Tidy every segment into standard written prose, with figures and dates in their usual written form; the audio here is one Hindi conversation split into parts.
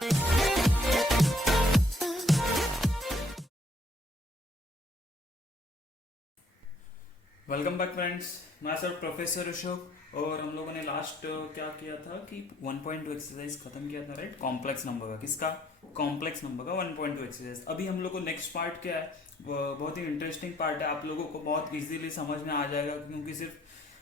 वेलकम बैक फ्रेंड्स, मैं सर प्रोफेसर अशोक। और हम लोगों ने लास्ट क्या किया था कि 1.2 एक्सरसाइज खत्म किया था, राइट। कॉम्प्लेक्स नंबर का, किसका? कॉम्प्लेक्स नंबर का 1.2 एक्सरसाइज। अभी हम लोग को नेक्स्ट पार्ट क्या है, बहुत ही इंटरेस्टिंग पार्ट है, आप लोगों को बहुत इजीली समझ में आ जाएगा, क्योंकि सिर्फ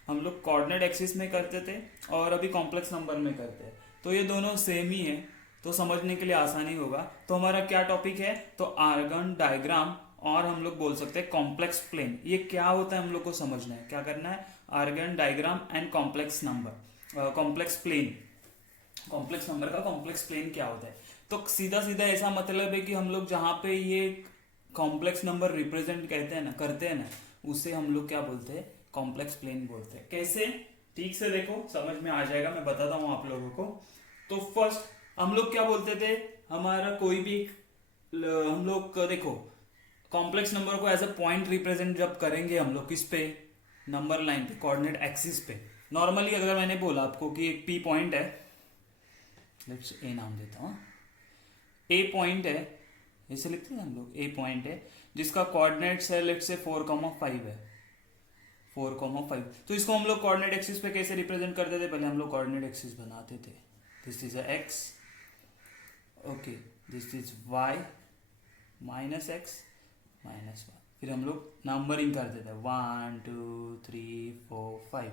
हम लोग कोऑर्डिनेट एक्सिस में करते थे और अभी कॉम्प्लेक्स नंबर में करते हैं, तो ये दोनों सेम ही है, तो समझने के लिए आसानी होगा। तो हमारा क्या टॉपिक है, तो आर्गन डायग्राम, और हम लोग बोल सकते हैं कॉम्प्लेक्स प्लेन। ये क्या होता है हम लोग को समझना है, क्या करना है, Argand diagram and complex number, complex plane. Complex number का कॉम्प्लेक्स प्लेन क्या होता है, तो सीधा सीधा ऐसा मतलब है कि हम लोग जहां पे ये कॉम्प्लेक्स नंबर रिप्रेजेंट कहते हैं ना, करते हैं ना, उसे हम लोग क्या बोलते हैं, कॉम्प्लेक्स प्लेन बोलते हैं। कैसे, ठीक से देखो, समझ में आ जाएगा, मैं बताता हूं आप लोगों को। तो फर्स्ट हम लोग क्या बोलते थे, हमारा कोई भी हम लोग देखो कॉम्प्लेक्स नंबर को एज अ पॉइंट रिप्रेजेंट जब करेंगे हम लोग, किस पे, नंबर लाइन पे, कोऑर्डिनेट एक्सिस पे। नॉर्मली अगर मैंने बोला आपको कि एक पी पॉइंट है, लेट्स ए नाम देता हूं, ए पॉइंट है, ऐसे लिखते हैं हम लोग, ए पॉइंट है जिसका कोऑर्डिनेट्स है लेट्स से 4,5 है, 4,5। तो इसको हम लोग कोऑर्डिनेट एक्सिस पे कैसे रिप्रेजेंट करते थे, पहले हम लोग कोऑर्डिनेट एक्सिस बनाते थे। This is a x, okay, this is y minus x minus 1। फिर हम लोग नंबरिंग करते थे, 1 2 3 4 5,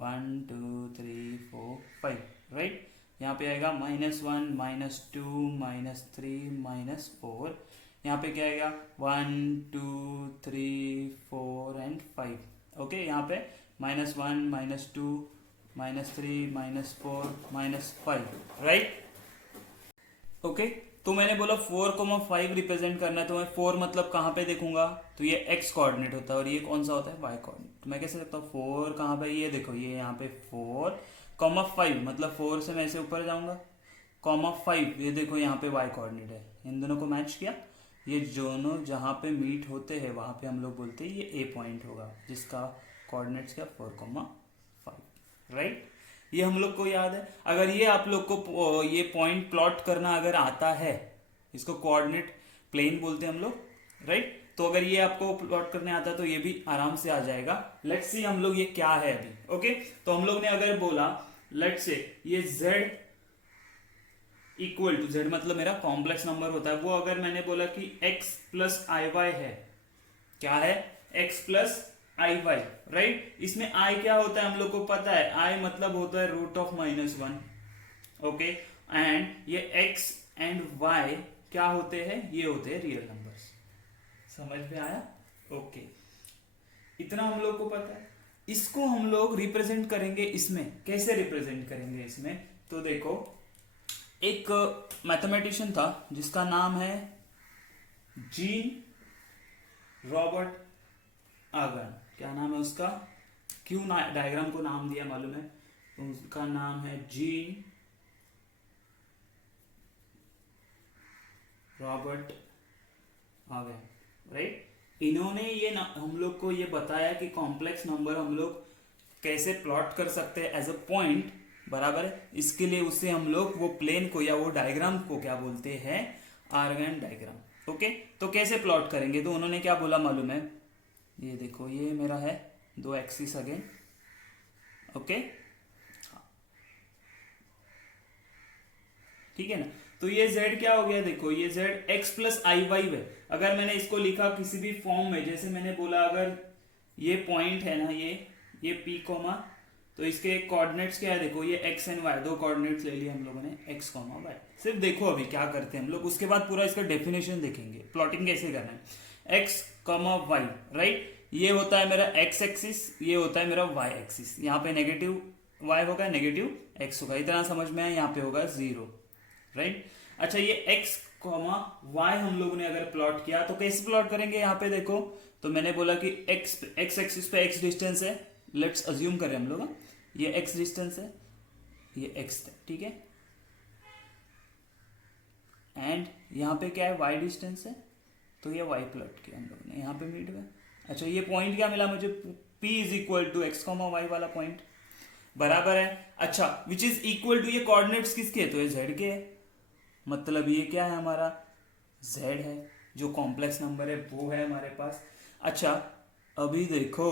1 2 3 4 5, राइट। यहाँ पे आएगा -1 -2 -3 -4। यहाँ पे क्या आएगा, 1 2 3 4 एंड 5, ओके। यहाँ पे -1 -2 -3 -4 -5, राइट, ओके। तो मैंने बोला 4,5 रिप्रेजेंट करना है, तो मैं 4 मतलब कहाँ पे देखूंगा, तो ये x कोऑर्डिनेट होता है, और ये कौन सा होता है, y कोऑर्डिनेट। तो मैं कैसे देखता हूँ 4 कहाँ पे, ये देखो, ये यहाँ पे 4,5 मतलब 4 से मैं ऐसे ऊपर जाऊंगा, ,5, ये देखो यहाँ पे y कोऑर्डिनेट है, इन दोनों को मैच किया, ये दोनों जहाँ पे मीट होते हैं वहां पे हम लोग बोलते हैं ये a पॉइंट होगा, जिसका कोऑर्डिनेट्स क्या, 4,5, राइट। ये हम लोग को याद है। अगर ये आप लोग को ये पॉइंट प्लॉट करना अगर आता है, इसको कोऑर्डिनेट प्लेन बोलते हैं हम लोग, राइट। तो अगर ये आपको प्लॉट करने आता है तो ये भी आराम से आ जाएगा। लेट्स सी हम लोग ये क्या है अभी, ओके। तो हम लोग ने अगर बोला, लेट्स से ये z इक्वल टू, z मतलब मेरा कॉम्प्लेक्स नंबर होता है, वो अगर मैंने बोला कि x प्लस आई वाई है, क्या है, x प्लस आई वाई, राइट। इसमें i क्या होता है हम लोग को पता है, i मतलब होता है √(-1), ओके। एंड ये x एंड y क्या होते हैं, ये होते हैं रियल नंबर्स। समझ में आया, ओके। इतना हम लोग को पता है। इसको हम लोग रिप्रेजेंट करेंगे इसमें, कैसे रिप्रेजेंट करेंगे इसमें, तो देखो, एक मैथमेटिशियन था जिसका नाम है जीन रॉबर्ट आर्गन। क्या नाम है उसका, क्यों डायग्राम को नाम दिया मालूम है, उसका नाम है जीन रॉबर्ट आर्गन, राइट। इन्होंने ये हम लोग को ये बताया कि कॉम्प्लेक्स नंबर हम लोग कैसे प्लॉट कर सकते हैं एज अ पॉइंट, बराबर है। इसके लिए उससे हम लोग वो प्लेन को या वो डायग्राम को क्या बोलते हैं, आर्गन डायग्राम, ओके। तो कैसे प्लॉट करेंगे, तो उन्होंने क्या बोला मालूम है, ये देखो, ये मेरा है 2 एक्सिस अगेन, ओके, ठीक है ना। तो ये z क्या हो गया, देखो ये z x प्लस आई वाई है। अगर मैंने इसको लिखा किसी भी फॉर्म में, जैसे मैंने बोला, अगर ये पॉइंट है ना, ये p कोमा, तो इसके कोऑर्डिनेट्स क्या है, देखो ये x एंड y, दो कोऑर्डिनेट्स ले लिए हम लोगों ने, x कोमा y। सिर्फ देखो अभी क्या करते हैं हम लोग, उसके बाद पूरा इसका डेफिनेशन देखेंगे, प्लॉटिंग कैसे करना है, x y, राइट। ये होता है मेरा x एक्सिस, ये होता है मेरा y एक्सिस। यहाँ पे नेगेटिव y होगा, नेगेटिव x होगा, इतना समझ में आया। यहाँ पे होगा 0, राइट। अच्छा, ये x y हम लोग ने अगर प्लॉट किया तो कैसे प्लॉट करेंगे, यहाँ पे देखो, तो मैंने बोला कि x एक्सिस पे x डिस्टेंस है, लेट्स अज्यूम करें हम लोग, ये x डिस्टेंस है, ये x है, ठीक है। एंड यहाँ पे क्या है, y डिस्टेंस है, तो ये y प्लॉट किया हम लोग ने, यहाँ पे मीट में। अच्छा, ये पॉइंट क्या मिला मुझे, p is equal to x, y वाला पॉइंट, बराबर है। अच्छा, विच इज इक्वल टू, ये कोऑर्डिनेट्स किसके, तो ये z के है, मतलब ये क्या है हमारा z है, जो कॉम्प्लेक्स नंबर है वो है हमारे पास। अच्छा अभी देखो,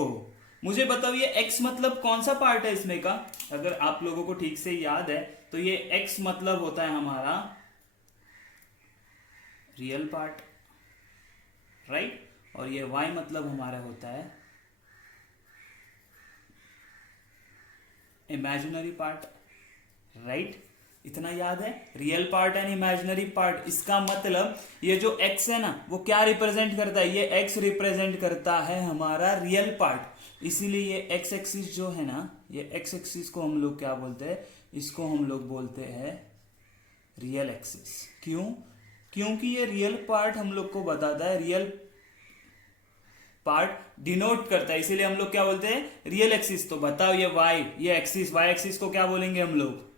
मुझे बताओ ये x मतलब कौन सा पार्ट है इसमें का, अगर आप लोगों को ठीक से याद है तो ये x मतलब होता है हमारा रियल पार्ट, राइट, और ये y मतलब हमारा होता है इमेजिनरी पार्ट, राइट। इतना याद है, real part and imaginary part. इसका मतलब ये जो x है ना वो क्या रिप्रेजेंट करता है, ये x रिप्रेजेंट करता है हमारा रियल पार्ट। इसीलिए ये x एक्सिस जो है ना, ये x एक्सिस को हम लोग क्या बोलते हैं, इसको हम लोग बोलते हैं रियल एक्सिस। क्यों? क्योंकि ये रियल पार्ट हम लोग को बताता है, रियल पार्ट डिनोट करता है, इसीलिए हम लोग क्या बोलते हैं रियल एक्सिस। तो बताओ ये y, ये एक्सिस, y एक्सिस को क्या बोलेंगे हम लोग,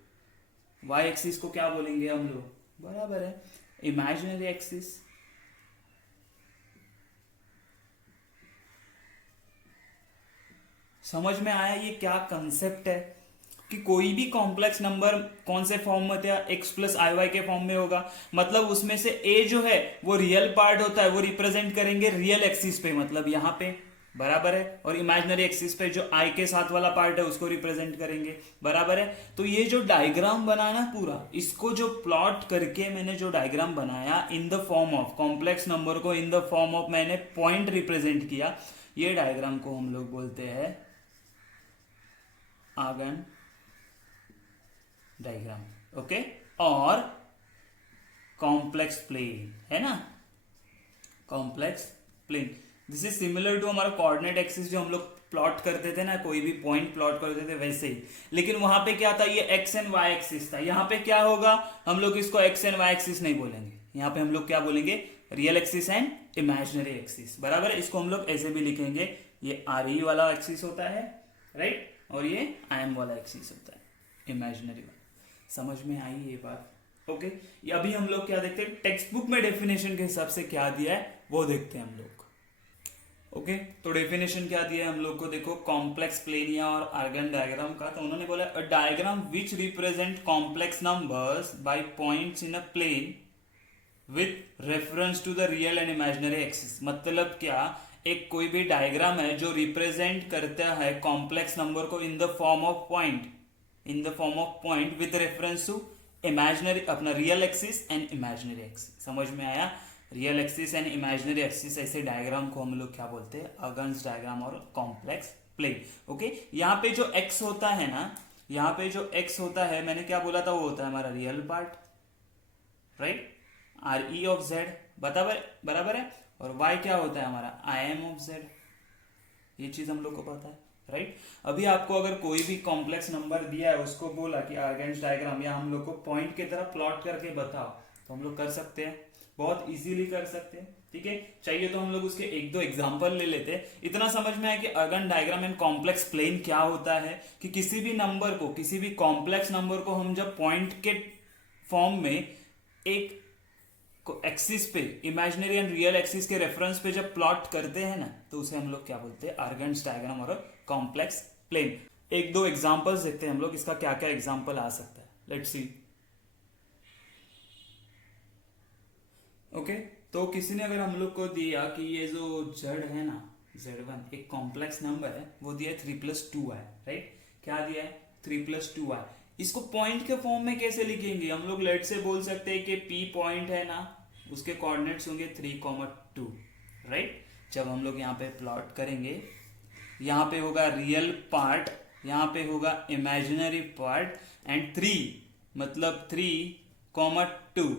y एक्सिस को क्या बोलेंगे हम लोग, बराबर है इमेजिनरी एक्सिस। समझ में आया ये क्या कंसेप्ट है, कि कोई भी कॉम्प्लेक्स नंबर कौन से फॉर्म में था, x प्लस आई वाई के फॉर्म में होगा, मतलब उसमें से a जो है वो रियल पार्ट होता है, वो रिप्रेजेंट करेंगे रियल एक्सिस पे, मतलब यहाँ पे, बराबर है। और इमेजिनरी एक्सिस पे जो i के साथ वाला पार्ट है उसको रिप्रेजेंट करेंगे, बराबर है। तो ये जो डायग्राम बना ना पूरा, इसको जो प्लॉट करके मैंने जो डायग्राम बनाया in the form of complex number को, इन द फॉर्म ऑफ मैंने पॉइंट रिप्रेजेंट किया, ये डायग्राम को हम लोग बोलते हैं आर्गन डायग्राम, ओके। और कॉम्प्लेक्स प्लेन है ना, complex plane, this is similar to हमारा कोऑर्डिनेट एक्सिस जो हम लोग प्लॉट करते थे ना, कोई भी पॉइंट प्लॉट करते थे वैसे ही, लेकिन वहां पे क्या था, ये एक्स एंड वाई एक्सिस था। यहाँ पे क्या होगा, हम लोग इसको एक्स एंड वाई एक्सिस नहीं बोलेंगे, यहाँ पे हम लोग क्या बोलेंगे, real axis and imaginary axis, बराबर है। इसको हम लोग ऐसे भी लिखेंगे, ये आर ई वाला एक्सिस होता है, राइट, और ये आई एम वाला एक्सिस होता है इमेजिनरी वाला। समझ में आई ये बात, ओके। ये अभी हम लोग क्या देखते हैं, टेक्स्ट बुक में डेफिनेशन के हिसाब से क्या दिया है वो देखते हैं हम लोग, ओके। तो डेफिनेशन क्या दिया है हम लोग को, देखो कॉम्प्लेक्स प्लेन या और आर्गन डायग्राम का, तो उन्होंने बोला a diagram which represent complex numbers by points in a plane with reference to the real and imaginary axis. मतलब क्या, एक कोई भी डायग्राम है जो रिप्रेजेंट करता है कॉम्प्लेक्स नंबर को in the form of point, in the form of point with reference to imaginary, अपना real axis and imaginary axis. समझ में आया, real axis and imaginary axis, ऐसे डायग्राम को हम लोग क्या बोलते हैं, अर्गन्स डायग्राम और कॉम्प्लेक्स प्लेन, ओके। यहाँ पे जो x होता है ना, यहाँ पे जो x होता है, मैंने क्या बोला था, वो होता है हमारा real part, right, R E of Z, बराबर है। और y क्या होता है हमारा, आई एम ऑफ जेड, ये चीज हम लोग को पता है, राइट। अभी आपको अगर कोई भी कॉम्प्लेक्स नंबर दिया है, उसको बोला कि आर्गेन्स डायग्राम या हम लोग को पॉइंट की तरह प्लॉट करके बताओ, तो हम लोग कर सकते हैं, बहुत इजीली कर सकते हैं, ठीक है। चाहिए तो हम लोग उसके एक दो एग्जांपल ले लेते हैं। इतना समझ में आया कि Argand diagram and complex plane क्या होता है, कि किसी भी नंबर को, किसी भी कॉम्प्लेक्स नंबर को हम जब पॉइंट के फॉर्म में एक एक्सिस पे, इमेजिनरी एंड रियल एक्सिस के रेफरेंस पे जब प्लॉट करते हैं ना, तो उसे हम लोग क्या बोलते हैं, आर्गन्स डायग्राम और कॉम्प्लेक्स प्लेन। एक दो एग्जांपल्स देखते हैं हम लोग, इसका क्या क्या एग्जांपल आ सकता है, लेट्स सी, ओके। तो किसी ने अगर हम लोग को दिया कि ये जो z है ना, z1 एक कॉम्प्लेक्स नंबर है, वो दिया 3+2y, राइट, क्या दिया है 3+2y। इसको पॉइंट के फॉर्म में कैसे लिखेंगे हम लोग, लेट से बोल सकते हैं कि p पॉइंट है ना, उसके कोऑर्डिनेट्स होंगे 3,2, राइट। जब हम लोग यहाँ पे प्लॉट करेंगे, यहाँ पे होगा रियल पार्ट, यहाँ पे होगा इमेजिनरी पार्ट, एंड 3 मतलब 3,2,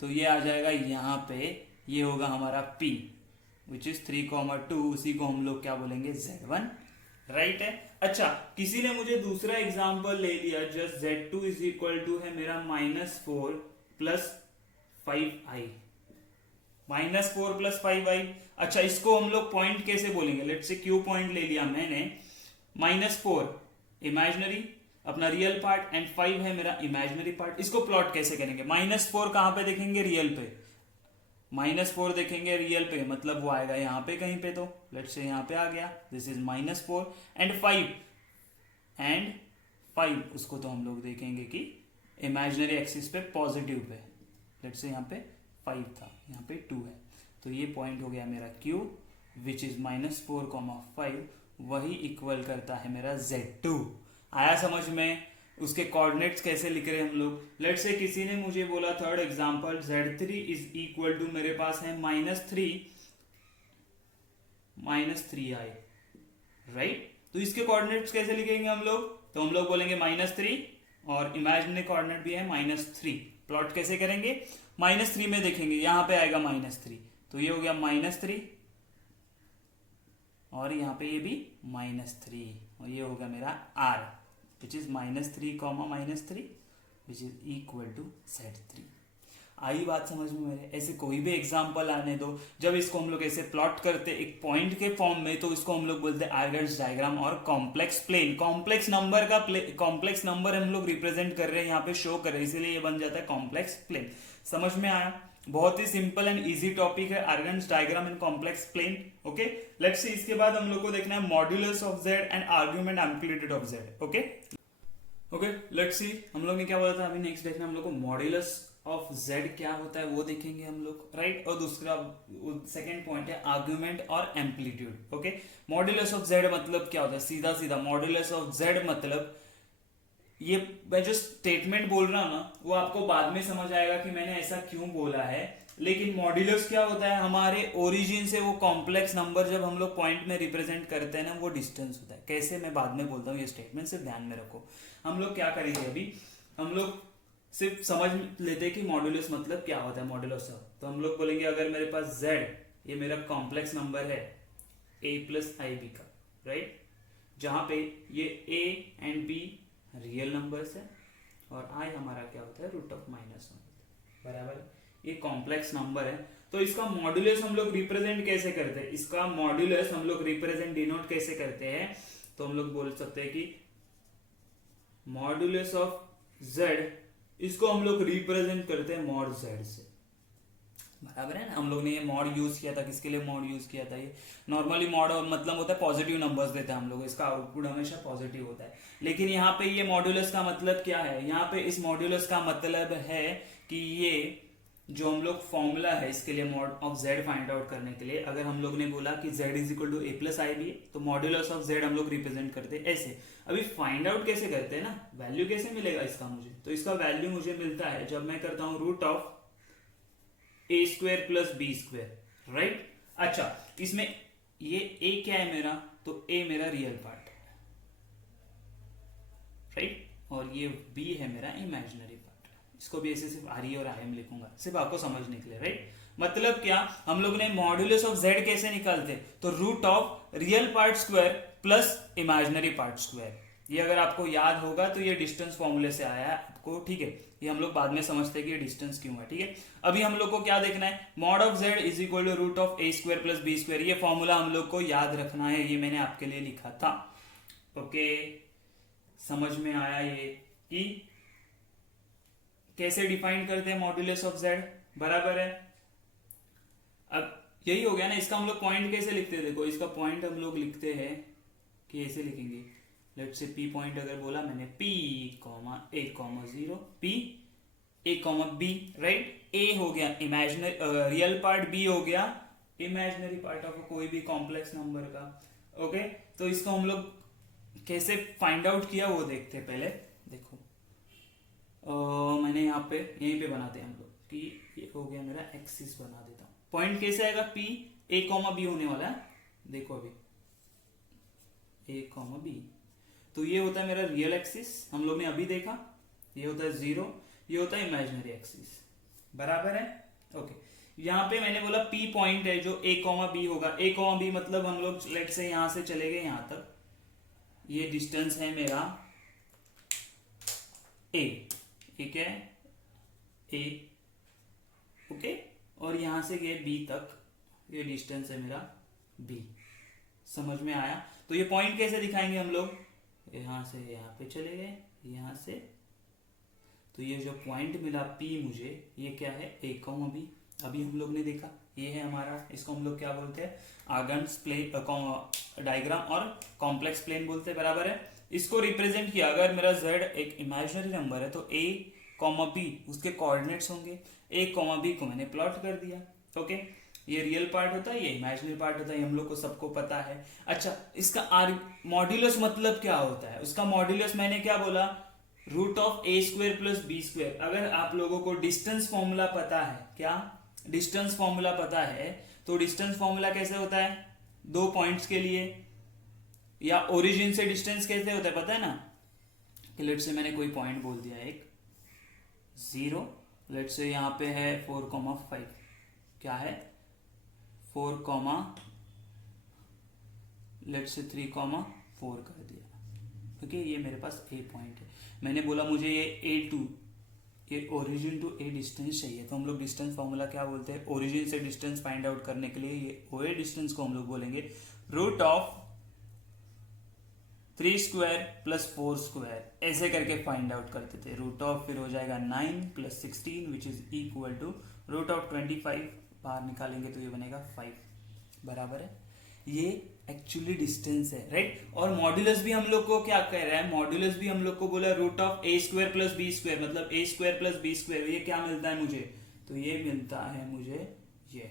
तो ये आ जाएगा यहाँ पे, ये होगा हमारा p विच इज 3,2, उसी को हम लोग क्या बोलेंगे, z1, राइट है। अच्छा, किसी ने मुझे दूसरा एग्जांपल ले लिया, just z2 is equal to है मेरा -4 + 5i, -4 + 5i। अच्छा, इसको हम लोग पॉइंट कैसे बोलेंगे, लेट से क्यू पॉइंट ले लिया मैंने, -4 इमेजिनरी अपना रियल पार्ट एंड 5 है मेरा इमेजिनरी पार्ट। इसको प्लॉट कैसे करेंगे, -4 कहां पे देखेंगे, रियल पे, -4 देखेंगे रियल पे, मतलब वो आएगा यहाँ पे कहीं पे, तो लेट्स से यहाँ पे आ गया, दिस इज -4 एंड 5 उसको तो हम लोग देखेंगे कि इमेजिनरी एक्सिस पे पॉजिटिव पे, लेट्स से यहाँ पे 5 था, यहाँ पे 2 है, तो ये पॉइंट हो गया मेरा Q विच इज -4,5, वही इक्वल करता है मेरा Z2। आया समझ में? उसके कोऑर्डिनेट्स कैसे लिख रहे हैं हम लोग? लेट्स से किसी ने मुझे बोला third example Z3 is equal to, मेरे पास है -3i, राइट? तो इसके कोऑर्डिनेट्स कैसे लिखेंगे हम लोग? तो हम लोग बोलेंगे -3 और इमेजिनरी कोऑर्डिनेट भी है -3। प्लॉट कैसे करेंगे? -3 में देखेंगे, यहां पे आएगा -3, तो ये हो गया -3 और यहाँ पे ये भी -3 और ये होगा मेरा R which is -3, which is equal to Z3। आई बात समझ में मेरे? ऐसे कोई भी एग्जांपल आने दो, जब इसको हम लोग ऐसे प्लॉट करते एक पॉइंट के फॉर्म में, तो इसको हम लोग बोलते हैं आर्गन्स डायग्राम और कॉम्प्लेक्स प्लेन। कॉम्प्लेक्स नंबर का कॉम्प्लेक्स नंबर हम लोग रिप्रेजेंट कर रहे हैं, यहाँ पे शो कर रहे हैं, इसीलिए ये बन जाता है कॉम्प्लेक्स प्लेन। समझ में आया? बहुत ही सिंपल एंड इजी टॉपिक है, Argand's diagram and complex plane. Okay, let's see इसके बाद हम लोग को देखना है modulus of z and argument amplitude of z. Okay okay, let's see हम लोग ने क्या बोला था, अभी नेक्स्ट देखना हम लोग को मॉड्यूलस ऑफ जेड क्या होता है वो देखेंगे हम लोग, राइट? और दूसरा सेकेंड पॉइंट है आर्ग्यूमेंट और amplitude. Okay, modulus of Z मतलब क्या होता है? सीधा सीधा मॉड्यूलस ऑफ जेड मतलब, ये मैं जो स्टेटमेंट बोल रहा हूं ना, वो आपको बाद में समझ आएगा कि मैंने ऐसा क्यों बोला है। लेकिन मॉड्यूलस क्या होता है? हमारे ओरिजिन से वो कॉम्प्लेक्स नंबर जब हम लोग पॉइंट में रिप्रेजेंट करते हैं ना, वो डिस्टेंस होता है। कैसे, मैं बाद में बोलता हूँ, ये स्टेटमेंट सिर्फ ध्यान में रखो। हम लोग क्या करेंगे अभी, हम लोग सिर्फ समझ लेते कि मॉड्यूलस मतलब क्या होता है। मॉड्यूलस तो हम लोग बोलेंगे अगर मेरे पास z, ये मेरा कॉम्प्लेक्स नंबर है a प्लस IB का, राइट? जहां पे ये a and b real numbers है और i हमारा क्या होता है? √-1, बराबर? ये कॉम्प्लेक्स नंबर है, तो इसका मॉड्यूलस हम लोग रिप्रेजेंट कैसे करते हैं? इसका मॉड्यूलस हम लोग रिप्रेजेंट डिनोट कैसे करते हैं? तो हम लोग बोल सकते हैं कि मॉड्यूलस ऑफ z, इसको हम लोग रिप्रेजेंट करते हैं मॉड z से, बराबर है ना? हम लोग ने ये मॉड यूज किया था, किसके लिए मॉड यूज किया था? ये नॉर्मली मॉड मतलब होता है पॉजिटिव नंबर्स देते हैं हम लोग, इसका आउटपुट हमेशा पॉजिटिव होता है। लेकिन यहाँ पे ये मॉड्यूलस का मतलब क्या है? यहाँ पे इस मॉड्यूलस का मतलब है कि ये जो हम लोग फॉर्मूला है इसके लिए mod of z find out करने के लिए, अगर हम लोग ने बोला कि z is equal to a plus IB, तो मॉड्यूलस ऑफ z हम लोग रिप्रेजेंट करते हैं ऐसे। अभी फाइंड आउट कैसे करते हैं ना, वैल्यू कैसे मिलेगा इसका मुझे? तो इसका वैल्यू मुझे मिलता है जब मैं करता हूं √a² प्लस b², राइट? अच्छा, इसमें ये a क्या है मेरा? तो a मेरा रियल पार्ट, राइट? और ये b है मेरा इमेजिनरी पार्ट। इसको भी ऐसे सिर्फ RE और IM लिखूंगा, सिर्फ आपको समझने के लिए, राइट? मतलब क्या, हम लोग ने मॉड्यूलस ऑफ z कैसे निकालते? तो √real part square plus imaginary part square. ये अगर आपको याद होगा तो ये डिस्टेंस फॉर्मूले से आया है आपको, ठीक है? ये हम लोग बाद में समझते हैं कि ये डिस्टेंस क्यों है, ठीक है? अभी हम लोग को क्या देखना है? Mod of z is equal to √a² plus b²। ये फॉर्मूला हम लोग को याद रखना है, ये मैंने आपके लिए लिखा था। ओके, समझ में आया ये कि कैसे डिफाइन करते हैं मॉड्यूलस ऑफ z, बराबर है? अब यही हो गया ना, इसका हम लोग पॉइंट कैसे लिखते हैं? देखो, इसका पॉइंट हम लोग लिखते हैं कि ऐसे लिखेंगे, लेट्स से P पॉइंट अगर बोला मैंने, P, A, 0, P, A, B, right? A हो गया इमेजिनरी रियल पार्ट, B हो गया इमेजिनरी पार्ट ऑफ कोई भी कॉम्प्लेक्स नंबर का। ओके, तो इसको हम लोग कैसे फाइंड आउट किया वो देखते हैं पहले। देखो, मैंने यहाँ पे यहीं पे बनाते हैं हम लोग कि ये हो गया मेरा एक्सिस, बना देता हूँ। पॉइंट कैसे आएगा? P, A, B होने वाला है। देखो अभी A, B, तो ये होता है मेरा रियल एक्सिस, हम लोग ने अभी देखा। ये होता है 0, ये होता है इमेजिनरी एक्सिस, बराबर है? ओके, यहाँ पे मैंने बोला P पॉइंट है जो A, B होगा। A, B मतलब हम लोग लेट से यहां से चले गए यहां तक, ये डिस्टेंस है मेरा A, ठीक है? A, ओके, और यहां से गए B तक, ये डिस्टेंस है मेरा B। समझ में आया? तो ये पॉइंट कैसे दिखाएंगे हम लोग? यहां से यहां पे चले गए, यहां से, तो ये जो पॉइंट मिला P मुझे, ये क्या है? A, B। अभी हम लोग ने देखा, ये है हमारा, इसको हम लोग क्या बोलते हैं? आर्गन्स प्लेन डायग्राम और कॉम्प्लेक्स प्लेन बोलते हैं, बराबर है? इसको रिप्रेजेंट किया, अगर मेरा z एक इमेजिनरी नंबर है तो A कॉमा बी उसके कोऑर्डिनेट्स होंगे, ए कॉमा बी को मैंने प्लॉट कर दिया। ओके, ये रियल पार्ट होता है, ये इमेजिनरी पार्ट होता है, ये हम लोग को सबको पता है। अच्छा, इसका मॉड्यूलस मतलब क्या होता है? उसका मॉड्यूलस मैंने क्या बोला, root of a square plus b square. अगर आप लोगों को डिस्टेंस फॉर्मूला पता है, क्या डिस्टेंस फॉर्मूला पता है, तो डिस्टेंस फॉर्मूला कैसे होता है, दो पॉइंट्स के लिए, या ओरिजिन से डिस्टेंस कैसे होता है पता है ना, कि लेट से मैंने कोई पॉइंट बोल दिया एक 0, लेट से यहाँ पे है 4,5, क्या है 4, लेट से 3,4 कर दिया। ओके, ये मेरे पास ए पॉइंट है। मैंने बोला मुझे ये ओरिजिन टू ए डिस्टेंस चाहिए, तो हम लोग डिस्टेंस फॉर्मूला क्या बोलते हैं, ओरिजिन से डिस्टेंस फाइंड आउट करने के लिए ये ओए डिस्टेंस को हम लोग बोलेंगे root of 3 square plus 4 square, ऐसे करके फाइंड आउट करते थे। रूट ऑफ फिर हो जाएगा 9 plus 16 which is equal to root of 25, बाहर निकालेंगे तो ये बनेगा 5, बराबर है। ये एक्चुअली डिस्टेंस है, राइट। और मॉड्यूलस भी हम लोग को क्या कह रहा है, मॉड्यूलस भी हम लोग को बोला root of a square plus b square, मतलब a square plus b square. ये क्या मिलता है मुझे, तो ये मिलता है मुझे ये,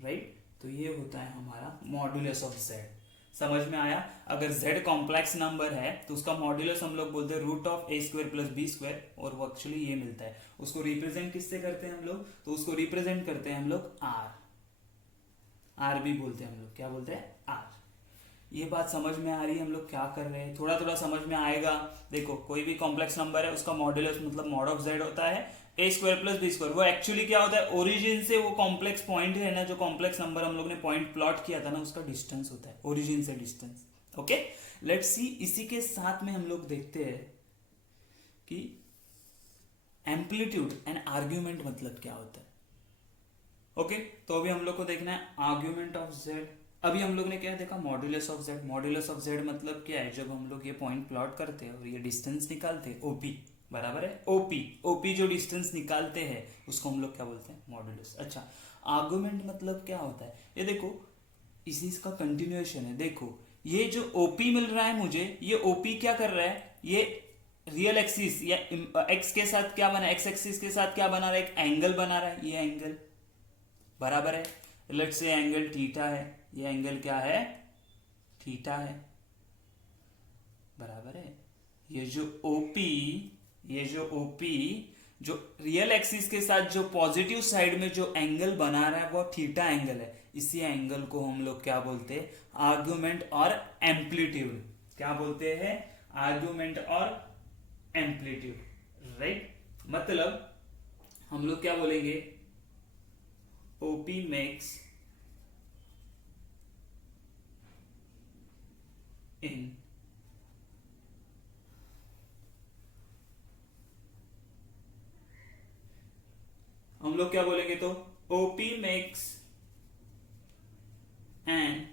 राइट। तो ये होता है हमारा मॉड्यूलस ऑफ जेड। समझ में आया? अगर z कॉम्प्लेक्स नंबर है तो उसका मॉड्यूलस हम लोग बोलते हैं root of a square plus b square, और वो एक्चुअली ये मिलता है। उसको रिप्रेजेंट किससे करते हैं हम लोग, तो उसको रिप्रेजेंट करते हैं हम लोग आर भी बोलते हैं हम लोग, क्या बोलते हैं, आर। ये बात समझ में आ रही है हम लोग क्या कर रहे हैं, थोड़ा थोड़ा समझ में आएगा। देखो, कोई भी कॉम्प्लेक्स नंबर है उसका मॉड्यूलस मतलब मॉड ऑफ जेड होता है ए स्क्वायर प्लस बी स्क्वायर। वो एक्चुअली क्या होता है, ओरिजिन से वो कॉम्प्लेक्स पॉइंट है ना, जो कॉम्प्लेक्स नंबर हम लोग ने पॉइंट प्लॉट किया था ना, उसका डिस्टेंस होता है, ओरिजिन से डिस्टेंस। ओके, लेट्स सी। इसी के साथ में हम लोग देखते हैं कि एम्पलीट्यूड एंड आर्ग्यूमेंट मतलब क्या होता है। ओके, तो अभी हम लोग को देखना है आर्ग्यूमेंट ऑफ जेड। अभी हम लोग ने क्या देखा, modulus of Z. Modulus of Z मतलब क्या है, जब हम लोग ये पॉइंट प्लॉट करते हैं और ये डिस्टेंस निकालते हैं ओपी, बराबर है, ओपी जो डिस्टेंस निकालते हैं उसको हम लोग क्या बोलते हैं, मॉड्यूलस। अच्छा, आर्गुमेंट मतलब क्या होता है, ये देखो इसी इसका कंटिन्यूएशन है। देखो, ये जो ओपी मिल रहा है मुझे, ये ओपी क्या कर रहा है, ये रियल एक्सिस या एक्स के साथ क्या बना, एक्स एक्सिस के साथ क्या बना रहा है, एक एंगल बना रहा है, ये एंगल, बराबर है। लेट्स से एंगल थीटा है, ये एंगल क्या है, थीटा है, बराबर है। ये जो ओपी जो रियल एक्सिस के साथ जो पॉजिटिव साइड में जो एंगल बना रहा है वो थीटा एंगल है। इसी एंगल को हम लोग क्या बोलते हैं, आर्ग्यूमेंट और एम्पलीट्यूड। क्या बोलते हैं, आर्ग्यूमेंट और एम्पलीट्यूड, राइट। मतलब हम लोग क्या बोलेंगे, ओपी मेक्स इन हम लोग क्या बोलेंगे, तो OP makes an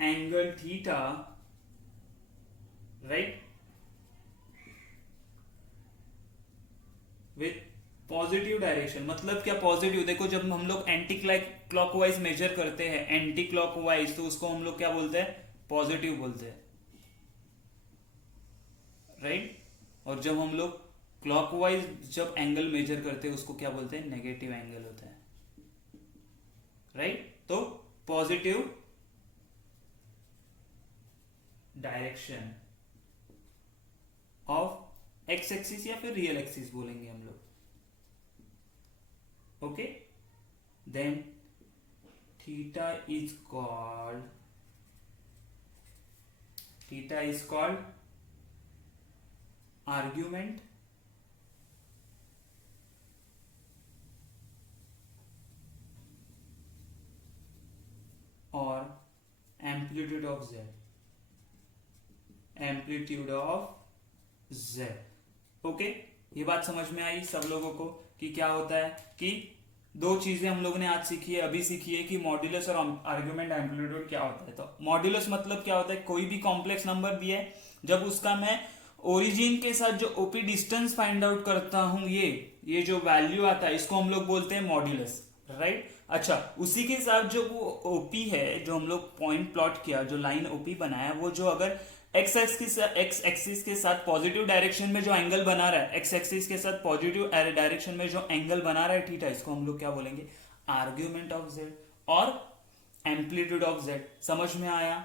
angle theta, right, with positive direction. मतलब क्या पॉजिटिव, देखो जब हम लोग एंटी क्लॉकवाइज मेजर करते हैं, एंटी क्लॉकवाइज, तो उसको हम लोग क्या बोलते हैं, पॉजिटिव बोलते हैं, राइट। और जब हम लोग क्लॉकवाइज जब एंगल मेजर करते हैं उसको क्या बोलते हैं, नेगेटिव एंगल होता है, राइट। तो positive direction of x axis या फिर रियल एक्सिस बोलेंगे हम लोग। Okay, then theta is called argument और एम्पलीट्यूड ऑफ जेड। ओके, ये बात समझ में आई सब लोगों को कि क्या होता है, कि दो चीजें हम लोगों ने आज सीखी है, अभी सीखी है कि मॉड्यूलस और आर्ग्यूमेंट एम्पलीट्यूड क्या होता है। तो मॉड्यूलस मतलब क्या होता है, कोई भी कॉम्प्लेक्स नंबर दिया है, जब उसका मैं ओरिजिन के साथ जो ओपी डिस्टेंस फाइंड आउट करता हूं, ये जो वैल्यू आता है, इसको हम लोग बोलते हैं मॉड्यूलस, राइट। अच्छा, उसी के साथ जो वो ओपी है, जो हम लोग पॉइंट प्लॉट किया, जो लाइन ओपी बनाया, वो जो अगर एक्स एक्सिस के साथ पॉजिटिव डायरेक्शन में जो एंगल बना रहा है, एक्स एक्सिस के साथ पॉजिटिव डायरेक्शन में जो एंगल बना रहा है थीटा, इसको हम लोग क्या बोलेंगे, आर्ग्यूमेंट ऑफ जेड और एम्पलीट्यूड ऑफ जेड। समझ में आया?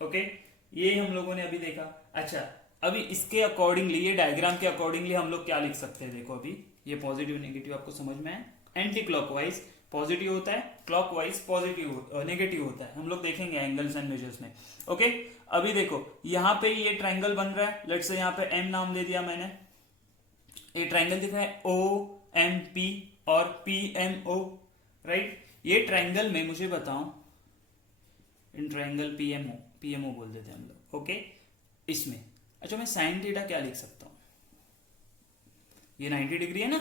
ओके, ये हम लोगों ने अभी देखा। अच्छा, अभी इसके अकॉर्डिंगली, ये डायग्राम के अकॉर्डिंगली हम लोग क्या लिख सकते हैं, देखो अभी ये पॉजिटिव नेगेटिव आपको समझ में है। एंटी क्लॉकवाइज पॉजिटिव होता है, क्लॉकवाइज पॉजिटिव नेगेटिव होता है। हम लोग देखेंगे एंगल्स एंड मेजर्स में। ओके, अभी देखो यहाँ पे ये ट्राइंगल बन रहा है, लेट्स से यहाँ पे एम नाम दे दिया मैंने। ये ट्राइंगल दिख रहा है ओ एम पी और पी एम ओ, राइट। ये ट्राइंगल में मुझे बताओ, इन ट्राइंगल पीएमओ बोल देते हैं हम लोग। ओके, इसमें अच्छा मैं साइन थीटा क्या लिख सकता हूं, ये 90 डिग्री है ना,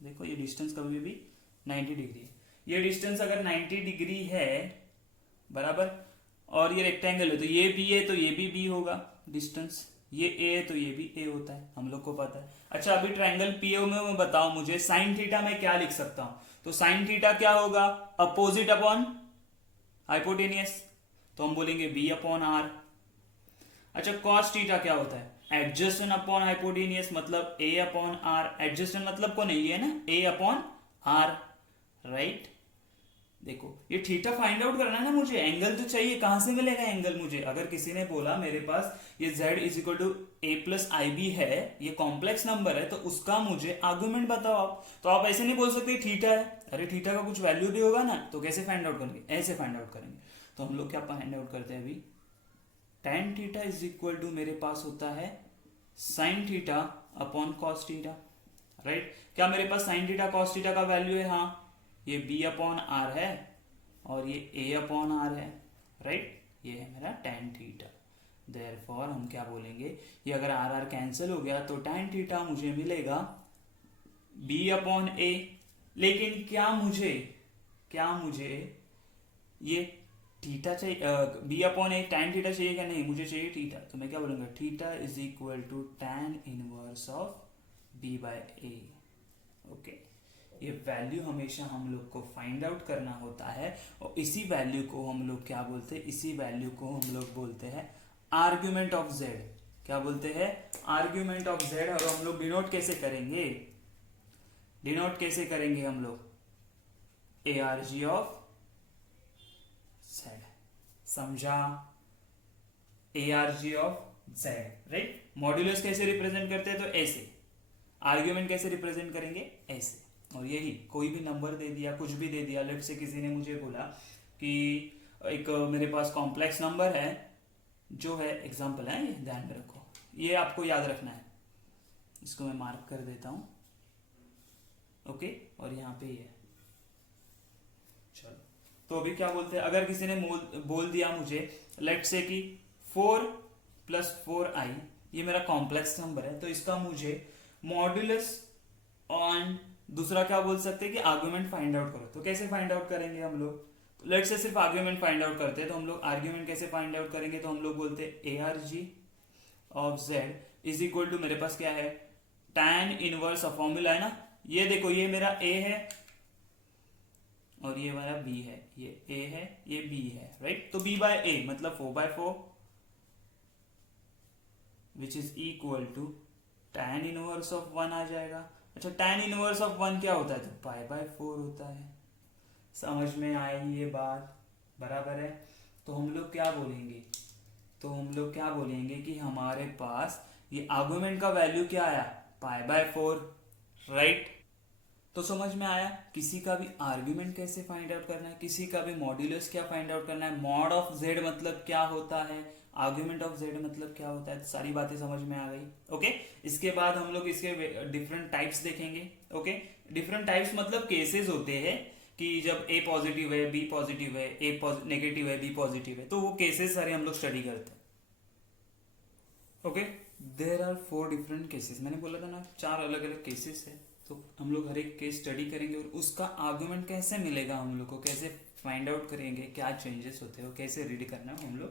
देखो ये डिस्टेंस कभी भी 90 डिग्री है। ये डिस्टेंस अगर 90 डिग्री है बराबर, और ये रेक्टेंगल है तो ये बी है तो ये भी बी होगा डिस्टेंस, ये ए है तो ये भी ए होता है, हम लोग को पता है। अच्छा, अभी ट्राइंगल पीओ में बताओ मुझे साइन थीटा में क्या लिख सकता हूं, तो साइन थीटा क्या होगा, अपोजिट अपॉन हाइपोटेनियस, तो हम बोलेंगे बी अपॉन आर। अच्छा, कॉस थीटा क्या होता है, एडजस्टेंट अपॉन हाइपोटेनियस, मतलब ए अपॉन आर। एडजस्टेंट मतलब कौन है, ये है ना, ए अपॉन आर, राइट। देखो ये थीटा फाइंड आउट करना है ना मुझे, एंगल तो चाहिए, कहां से मिलेगा एंगल मुझे। अगर किसी ने बोला मेरे पास ये z is equal to a plus i b है, ये कॉम्प्लेक्स नंबर है, तो उसका मुझे आर्गुमेंट बताओ आप। तो आप ऐसे नहीं बोल सकते थीटा है, अरे थीटा का कुछ वैल्यू भी होगा ना, तो कैसे फाइंड आउट करेंगे, ऐसे फाइंड आउट करेंगे। तो हम लोग क्या फाइंड आउट करते हैं अभी, tan theta is equal to मेरे पास होता है sin theta upon cos theta, right. क्या मेरे पास sin थीटा cos थीटा का वैल्यू है, हाँ, ये b अपॉन आर है और ये a अपॉन आर है, राइट। ये है मेरा tan थीटा। देयरफॉर हम क्या बोलेंगे, ये अगर आर आर कैंसिल हो गया तो tan थीटा मुझे मिलेगा b अपॉन a। लेकिन क्या मुझे ये थीटा चाहिए, बी अपॉन ए टैन थीटा चाहिए क्या, नहीं, मुझे चाहिए थीटा। तो मैं क्या बोलूंगा, theta is equal to tan inverse of b by a. Okay, ये वैल्यू हमेशा हम लोग को फाइंड आउट करना होता है, और इसी वैल्यू को हम लोग क्या बोलते हैं, इसी वैल्यू को हम लोग बोलते हैं आर्ग्यूमेंट ऑफ जेड। क्या बोलते हैं, आर्ग्यूमेंट ऑफ जेड। और हम लोग डिनोट कैसे करेंगे, हम लोग A R G of Z, समझा, A R G of Z, right. Modulus कैसे रिप्रेजेंट करते हैं, तो ऐसे। आर्ग्यूमेंट कैसे रिप्रेजेंट करेंगे, ऐसे। और यही कोई भी नंबर दे दिया, कुछ भी दे दिया, लेट से किसी ने मुझे बोला कि एक मेरे पास कॉम्प्लेक्स नंबर है, जो है एग्जांपल है, ये ध्यान में रखो, ये आपको याद रखना है, इसको मैं मार्क कर देता हूं। ओके, और यहाँ पे ये चलो। तो अभी क्या बोलते हैं, अगर किसी ने बोल दिया मुझे लेट से कि 4 + 4i ये मेरा कॉम्प्लेक्स नंबर है, तो इसका मुझे मॉड्यूलस ऑन दूसरा क्या बोल सकते हैं कि आर्ग्यूमेंट फाइंड आउट करो। तो कैसे फाइंड आउट करेंगे हम लोग, तो लेट से सिर्फ आर्ग्यूमेंट फाइंड आउट करते हैं, तो हम लोग आर्ग्यूमेंट कैसे फाइंड आउट करेंगे, तो हम लोग बोलते हैं A R G of z is equal to, मेरे पास क्या है, टैन इनवर्स ऑफ, फॉर्मूला है ना, ये देखो, ये मेरा ए है और ये मेरा बी है, ये ए है, ये बी है, राइट। तो बी बाय ए मतलब 4/4 which is equal to tan inverse of 1 आ जाएगा। अच्छा, टैन इनवर्स ऑफ 1 क्या होता है, तो π/4 होता है। समझ में आई ये बात, बराबर है। तो हम लोग क्या बोलेंगे, कि हमारे पास ये आर्गुमेंट का वैल्यू क्या आया, π/4, राइट। तो समझ में आया, किसी का भी आर्ग्यूमेंट कैसे फाइंड आउट करना है, किसी का भी मॉड्यूलस क्या फाइंड आउट करना है, मॉड ऑफ जेड मतलब क्या होता है, आर्ग्यूमेंट ऑफ जेड मतलब क्या होता है, सारी बातें समझ में आ गई। ओके, इसके बाद हम लोग इसके डिफरेंट टाइप्स देखेंगे। ओके, डिफरेंट टाइप्स मतलब केसेस होते हैं कि जब ए पॉजिटिव है, बी पॉजिटिव है, ए नेगेटिव है, बी पॉजिटिव है, तो वो केसेस सारे हम लोग स्टडी करते हैं। Okay, there are 4 different cases, मैंने बोला था ना 4 अलग अलग केसेस है, तो हम लोग हर एक केस स्टडी करेंगे और उसका आर्गुमेंट कैसे मिलेगा हम लोग को, कैसे फाइंड आउट करेंगे, क्या चेंजेस होते हैं, कैसे रीड करना है हम लोग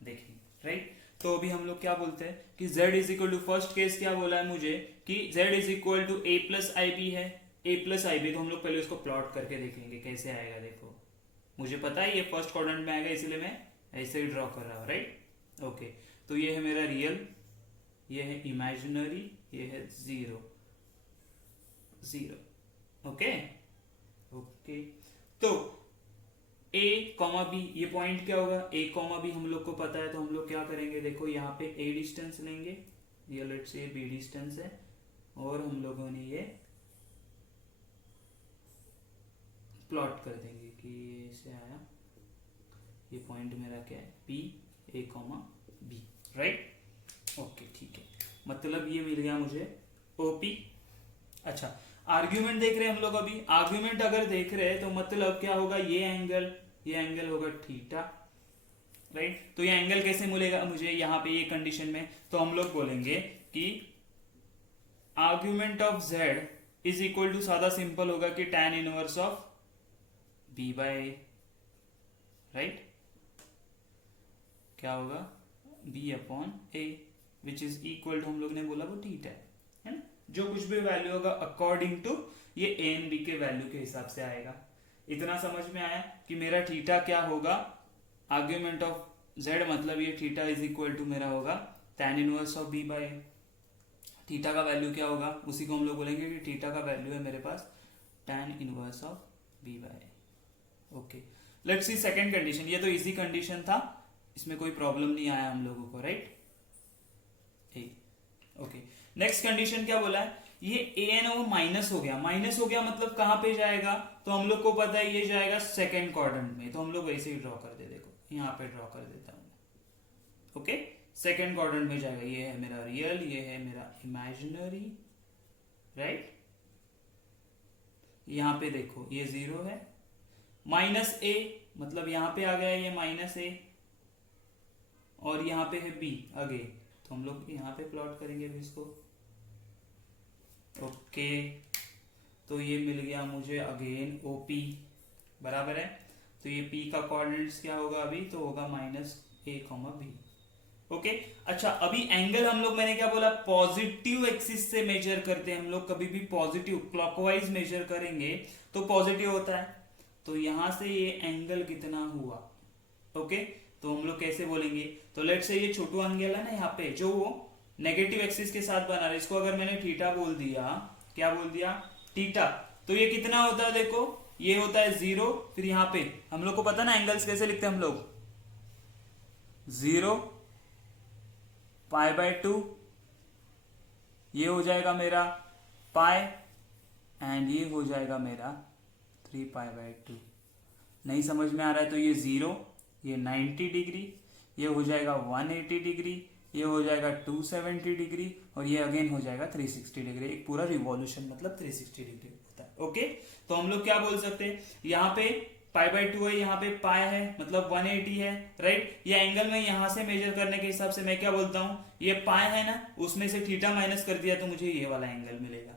देखेंगे, राइट। तो अभी हम लोग क्या बोलते हैं कि z is equal to, first case क्या बोला है मुझे कि z is equal to a plus i b है, a प्लस आई बी। तो हम लोग पहले उसको प्लॉट करके देखेंगे कैसे आएगा। देखो मुझे पता है ये फर्स्ट क्वाड्रेंट में आएगा, इसलिए मैं ऐसे ही ड्रॉ कर रहा हूँ, राइट। ओके, तो ये है मेरा रियल, ये है इमेजिनरी, ये है 0 0। ओके ओके, तो a कॉमा बी, ये पॉइंट क्या होगा, a कॉमा बी हम लोग को पता है, तो हम लोग क्या करेंगे, देखो यहाँ पे a डिस्टेंस लेंगे, ये लेट्स से b डिस्टेंस है, और हम लोगों ने ये प्लॉट कर देंगे कि ये से आया, ये पॉइंट मेरा क्या है, p a comma b, right. Okay ठीक है, मतलब ये मिल गया मुझे OP। अच्छा, आर्ग्यूमेंट देख रहे हैं हम लोग अभी, आर्ग्यूमेंट अगर देख रहे हैं तो मतलब क्या होगा, ये एंगल होगा थीटा, राइट। तो ये एंगल कैसे मिलेगा मुझे यहाँ पे ये कंडीशन में, तो हम लोग बोलेंगे कि argument of z is equal to, सादा सिंपल होगा कि tan inverse of b by a, right. क्या होगा, b upon a, which is equal to, हम लोग ने बोला वो थीटा है ना, जो कुछ भी वैल्यू होगा अकॉर्डिंग टू ये ए एंड बी के वैल्यू के हिसाब से आएगा। इतना समझ में आया कि मेरा थीटा क्या होगा, आर्ग्यूमेंट ऑफ z, मतलब ये थीटा इज इक्वल टू मेरा होगा tan inverse of b by a। Theta का वैल्यू क्या होगा, उसी को हम लोग बोलेंगे कि थीटा का वैल्यू है मेरे पास tan inverse of b by a। Okay, let's see second condition, ये तो इजी कंडीशन था, इसमें कोई प्रॉब्लम नहीं आया हम लोगों को, राइट। ओके, नेक्स्ट कंडीशन क्या बोला है, ये an और माइनस हो गया मतलब कहां पे जाएगा, तो हम लोग को पता है ये जाएगा सेकंड क्वाड्रेंट में, तो हम लोग वैसे ही ड्रॉ कर दे, देखो यहाँ पे ड्रॉ कर देता हूं। ओके, सेकंड क्वाड्रेंट में जाएगा, ये है मेरा रियल, ये है मेरा इमेजिनरी, राइट। यहाँ पे देखो ये 0 है, माइनस a मतलब यहाँ पे आ गया ये माइनस a, और यहाँ पे है b आगे, तो हम लोग यहाँ पे प्लॉट करेंगे इसको। ओके, तो ये मिल गया मुझे अगेन OP बराबर है, तो ये P का कोऑर्डिनेट्स क्या होगा अभी, तो होगा minus a comma b। Okay, अच्छा अभी एंगल हम लोग, मैंने क्या बोला, पॉजिटिव एक्सिस से मेजर करते हैं हम लोग, कभी भी पॉजिटिव क्लॉकवाइज मेजर करेंगे तो पॉजिटिव होता है, तो यहां से ये एंगल कितना हुआ। ओके, तो हम लोग कैसे बोलेंगे, तो लेट से ये छोटू एंगल है ना यहाँ पे, जो वो नेगेटिव एक्सिस के साथ बना रहा है, इसको अगर मैंने थीटा बोल दिया, क्या बोल दिया, थीटा, तो ये कितना होता है, देखो ये होता है 0, फिर यहाँ पे हम लोग को पता ना एंगल्स कैसे लिखते हैं हम लोग, 0 पाई बाय 2, ये हो जाएगा मेरा पाई, एंड ये हो जाएगा मेरा 3 पाई बाय 2। नहीं समझ में आ रहा है तो ये 0, ये 90 डिग्री, ये हो जाएगा 180 डिग्री, ये हो जाएगा 270 डिग्री, और ये अगेन हो जाएगा 360 डिग्री, एक पूरा रिवॉल्यूशन मतलब 360 डिग्री होता है। ओके, तो हम लोग क्या बोल सकते हैं, यहाँ पे पाई बाय 2 है, यहाँ पे पाई है मतलब 180 है, राइट। ये एंगल में यहाँ से मेजर करने के हिसाब से मैं क्या बोलता हूँ, ये पाई है ना, उसमें से थीटा माइनस कर दिया तो मुझे ये वाला एंगल मिलेगा,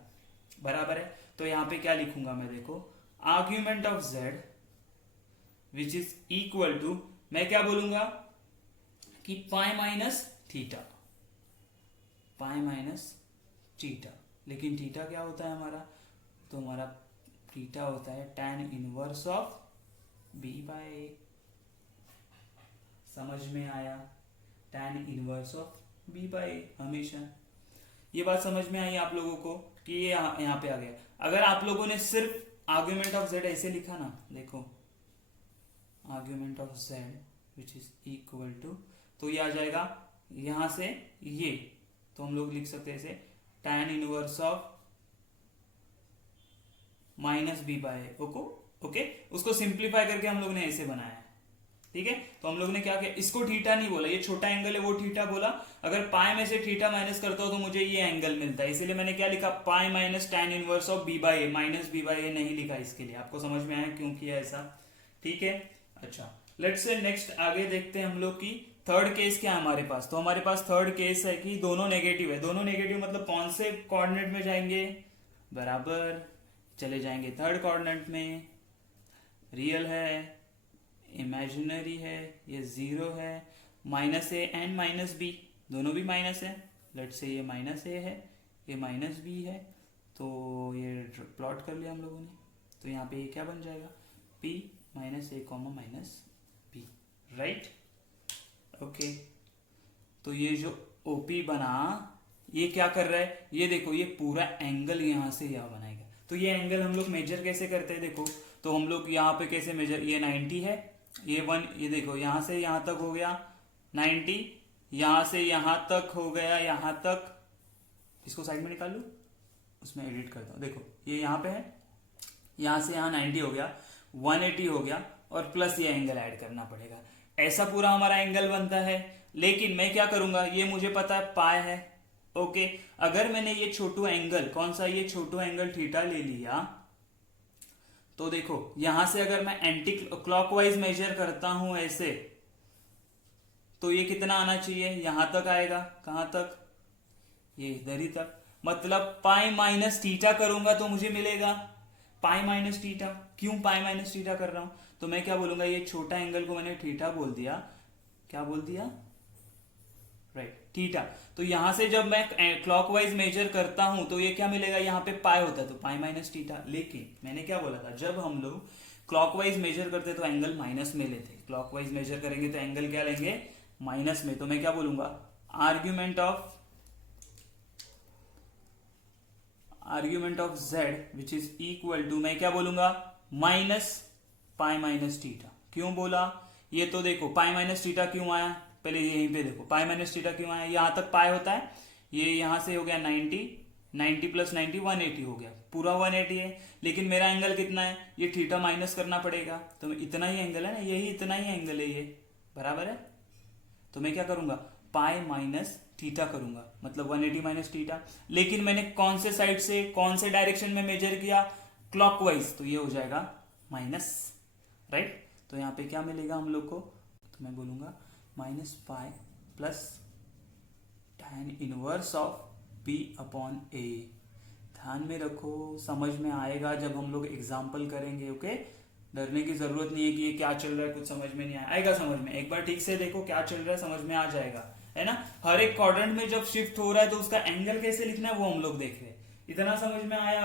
बराबर है। तो यहाँ पे क्या लिखूंगा मैं, देखो argument of z which is equal to, मैं क्या बोलूंगा कि pi minus theta, pi minus theta, लेकिन थीटा क्या होता है हमारा, तो हमारा थीटा होता है tan inverse of b by a। समझ में आया, tan inverse of b by a, हमेशा ये बात समझ में आई आप लोगों को कि ये यहाँ पे आ गया। अगर आप लोगों ने सिर्फ आर्ग्यूमेंट ऑफ z ऐसे लिखा ना, देखो argument of z which is equal to, तो ये आ जाएगा यहां से ये, तो हम लोग लिख सकते हैं ऐसे tan inverse of minus B by okay, उसको सिंप्लीफाई करके हम लोग ने ऐसे बनाया है, ठीक है। तो हम लोग ने क्या किया, इसको थीटा नहीं बोला, ये छोटा एंगल है वो थीटा बोला, अगर पाई में से थीटा माइनस करता हो तो मुझे ये एंगल मिलता है, इसीलिए मैंने क्या लिखा, pi minus tan inverse of b by a, minus b by a नहीं लिखा इसके लिए। आपको समझ में आया क्यों किया ऐसा, ठीक है। अच्छा लेट्स से नेक्स्ट आगे देखते हैं हम लोग की थर्ड केस क्या है हमारे पास, तो हमारे पास थर्ड केस है कि दोनों नेगेटिव है, दोनों नेगेटिव मतलब कौन से कोऑर्डिनेट में जाएंगे, बराबर चले जाएंगे थर्ड कोऑर्डिनेट में, रियल है इमेजिनरी है, ये 0 है, minus A and minus B दोनों भी माइनस है, लेट्स से ये माइनस ए है, ये माइनस बी है, तो ये प्लॉट कर लिया हम लोगों ने, तो यहाँ पे ये क्या बन जाएगा, p minus A comma minus B, right. Okay, तो ये जो ओपी बना, ये क्या कर रहा है, ये देखो ये पूरा एंगल यहां से यहां बनाएगा। तो ये एंगल हम लोग मेजर कैसे करते हैं, देखो तो हम लोग यहाँ पे कैसे मेजर, ये 90 है, ये 1, ये देखो यहां से यहां तक हो गया 90, यहां से यहां तक हो गया यहां तक, इसको साइड में निकाल लू, उसमें एडिट करता हूं, देखो ये यहां पे है, यहां से यहां 90 हो गया, 180 हो गया, और प्लस ये एंगल ऐड करना पड़ेगा। ऐसा पूरा हमारा एंगल बनता है। लेकिन मैं क्या करूंगा, ये मुझे पता है पाई है, ओके। अगर मैंने ये छोटू एंगल, कौन सा, ये छोटू एंगल थीटा ले लिया, तो देखो यहां से अगर मैं एंटी क्लॉकवाइज मेजर करता हूं ऐसे, तो ये कितना आना चाहिए, यहां तक आएगा, कहां तक, ये इधर ही तक। मतलब पाई माइनस थीटा करूंगा तो मुझे मिलेगा पाई माइनस थीटा। क्यों पाई माइनस थीटा कर रहा हूं, तो मैं क्या बोलूंगा, ये छोटा एंगल को मैंने थीटा बोल दिया, क्या बोल दिया, राइट, थीटा। तो यहां से जब मैं क्लॉकवाइज मेजर करता हूं तो ये क्या मिलेगा, यहां पे पाई होता है तो पाई माइनस थीटा। लेकिन मैंने क्या बोला था, जब हम लोग क्लॉकवाइज मेजर करते तो एंगल माइनस में लेते, क्लॉकवाइज मेजर करेंगे तो एंगल क्या लेंगे, माइनस में। तो मैं क्या बोलूंगा, argument of z which is equal to, मैं क्या बोलूंगा, माइनस पाई माइनस थीटा। क्यों बोला, ये तो देखो पाई माइनस थीटा क्यों आया, पहले यहीं पे देखो पाई माइनस थीटा क्यों आया, यहां तक पाई होता है, ये यहां से हो गया 90, 90 प्लस 90 180 हो गया, पूरा 180 है। लेकिन मेरा एंगल कितना है, ये थीटा माइनस करना पड़ेगा, तो इतना ही एंगल है ना, यही इतना ही एंगल है, ये बराबर है। तो मैं क्या करूंगा, पाई माइनस थीटा करूंगा, मतलब 180 माइनस थीटा। लेकिन मैंने कौन से साइड से, कौन से डायरेक्शन में मेजर किया, क्लॉकवाइज, तो ये हो जाएगा माइनस, राइट। तो यहां पे क्या मिलेगा हम लोग को, तो मैं बोलूंगा minus pi plus tan inverse of b upon a। ध्यान में रखो, समझ में आएगा जब हम लोग एग्जाम्पल करेंगे, ओके। डरने की जरूरत नहीं है कि ये क्या चल रहा है, कुछ समझ में नहीं आएगा, समझ में एक बार ठीक से देखो क्या चल रहा है, समझ में आ जाएगा, है ना। हर एक क्वाड्रेंट में जब शिफ्ट हो रहा है तो उसका एंगल कैसे लिखना है वो हम लोग देख रहे हैं। इतना समझ में आया।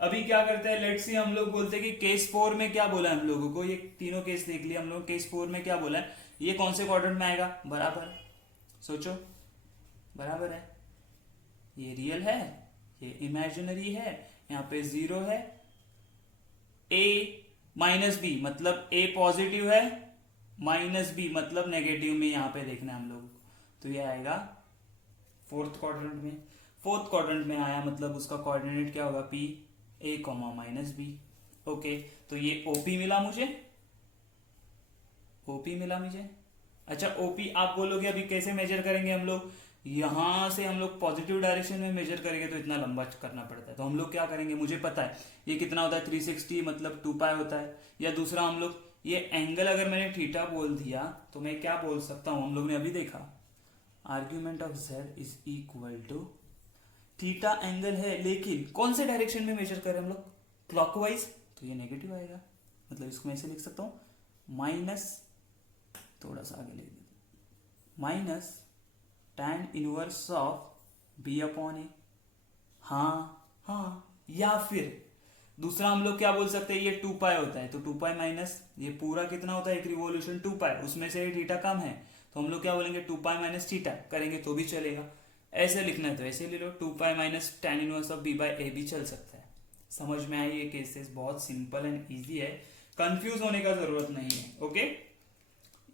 अभी क्या करते हैं, लेट्स सी, हम लोग बोलते हैं कि केस 4 में क्या बोला है हम लोगों को, ये तीनों केस देख लिया हम लोग, केस 4 में क्या बोला है, ये कौन से क्वाड्रेंट में आएगा, बराबर, सोचो, बराबर है, ये रियल है, ये इमेजिनरी है, यहाँ पे 0 है, a माइनस बी मतलब a पॉजिटिव है, माइनस बी मतलब नेगेटिव में यहाँ पे देखना है हम लोग। तो ये आएगा फोर्थ क्वाड्रेंट में, फोर्थ क्वाड्रेंट में आया मतलब उसका कोऑर्डिनेट क्या होगा, p a comma minus B, okay. तो ये OP मिला मुझे, OP मिला मुझे। अच्छा OP आप बोलोगे अभी कैसे मेजर करेंगे हम लोग, यहां से हम लोग पॉजिटिव डायरेक्शन में मेजर करेंगे तो इतना लंबा करना पड़ता है, तो हम लोग क्या करेंगे, मुझे पता है ये कितना होता है 360 मतलब 2 पाई होता है। या दूसरा हम लोग ये एंगल अगर मैंने थीटा बोल दिया तो मैं क्या बोल सकता हूं, हम लोग ने अभी देखा argument of z is equal to theta angle है, लेकिन कौन से डायरेक्शन में मेजर करें हम लोग, क्लॉकवाइज, तो ये नेगेटिव आएगा, मतलब इसको मैं ऐसे लिख सकता हूं माइनस, थोड़ा सा आगे लिख देते, minus tan inverse of b upon A. हाँ, या फिर दूसरा हम लोग क्या बोल सकते हैं, ये 2 पाई होता है तो 2 पाई माइनस ये पूरा कितना होता है, एक रिवॉल्यूशन 2 पाई, उसमें से थीटा कम है तो हम लोग क्या बोलेंगे 2 पाई माइनस थीटा करेंगे तो भी चलेगा। ऐसे लिखना है तो ऐसे ले लो, 2 pi minus tan inverse of b by a भी चल सकता है। समझ में आई, ये केसेस बहुत सिंपल एंड इजी है, कंफ्यूज होने का जरूरत नहीं है, ओके।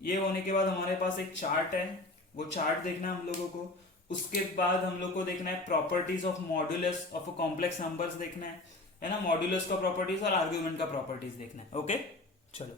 ये होने के बाद हमारे पास एक चार्ट है, वो चार्ट देखना है हम लोगों को। उसके बाद हम लोग को देखना है properties of modulus of complex numbers देखना है ना, मॉड्यूलस का प्रॉपर्टीज और आर्ग्यूमेंट का प्रॉपर्टीज देखना है, ओके। चलो